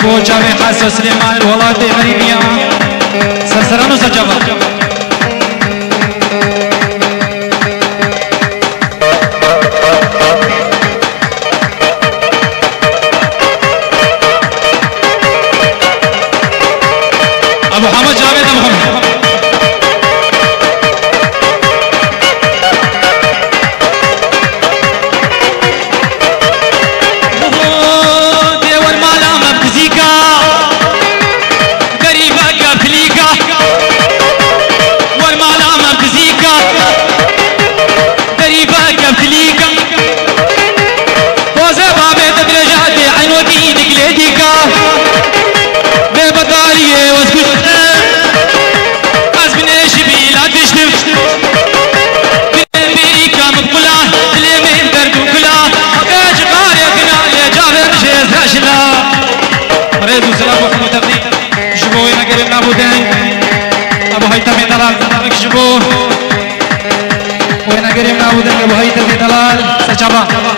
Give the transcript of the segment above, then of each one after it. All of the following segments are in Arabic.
بو جاوی حسن سلیمان الولاد غریبیا سرسرانو سجاوا ابو حمد جاوید ابو حمد وين قريب نابودن ابو هيثم في دلال سجابا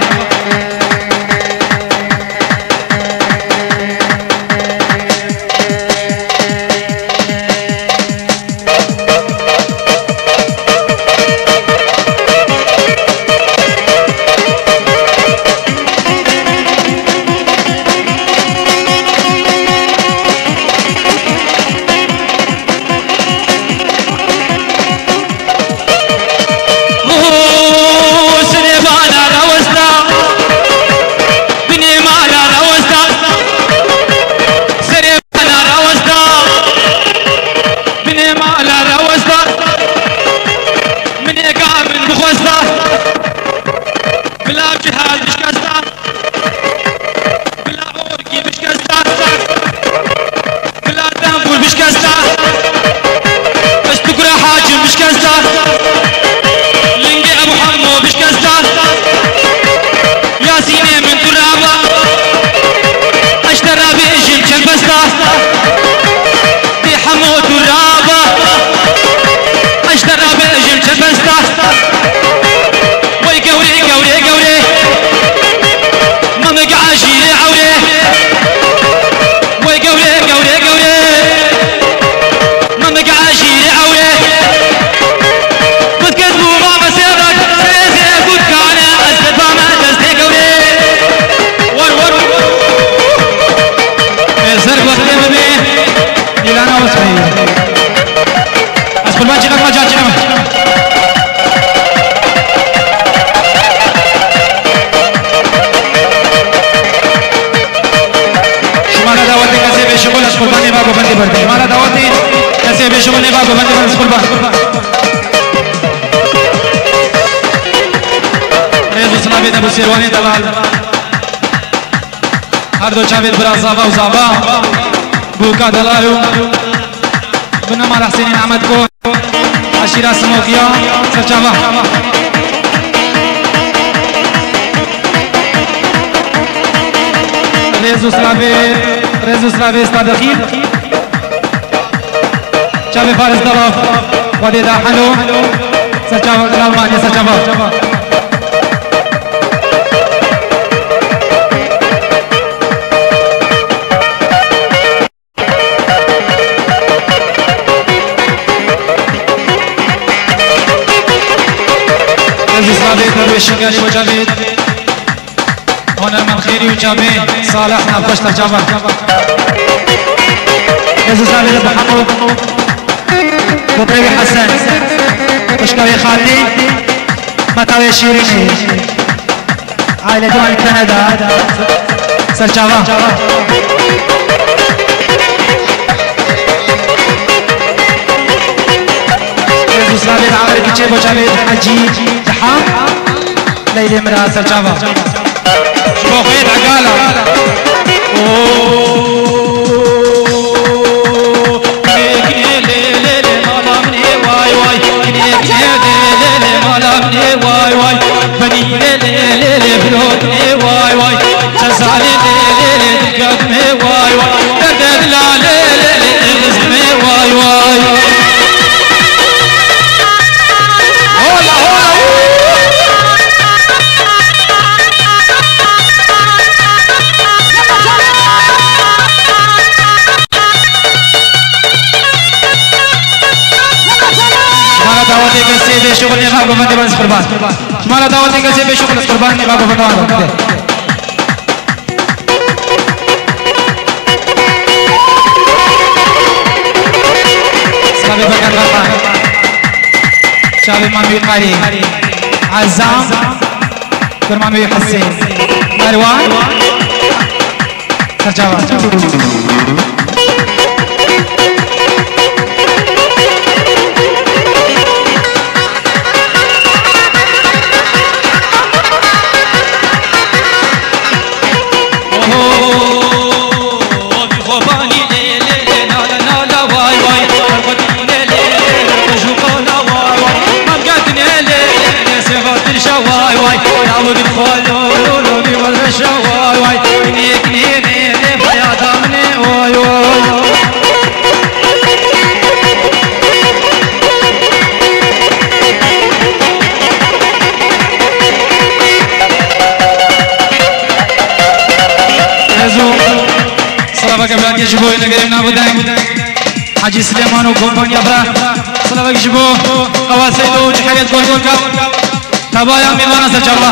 هردو جاوید برا زاوا و زاوا بوکا دلالو بنمار حسین احمد کو عشیرا سموکیا سرچاوا رزو سلاوی استادخیل جاوی فارس دلاف ودی دا حلو سرچاوا دلالمانی سرچاوا شكالي وجاويد هنا المنخيري وجابين صالح نافش ترجابا عزيز علي ابو حمود بطريق حسن وشكاوي خالدي مطاوي شيريني عائلة دوان كندا سرجابا عزيز علي عامر كيتشي وجاويد حجي تحام ليلي مرا سرجابا شبو خويت عقالة باقو فندي بس قربان شمالا دعوتي كسي بشغل قربان باقو فندوان سلامي بكر غربان شابي مامي قاري عزام كرمامي حسين مروان ترجاوات يجبو نقرينا بدايم حاجي سليمان وكومبانيا برا صلاة يجبو قواسيدو جحرية كوركوكا تبايا ميلانا سجابا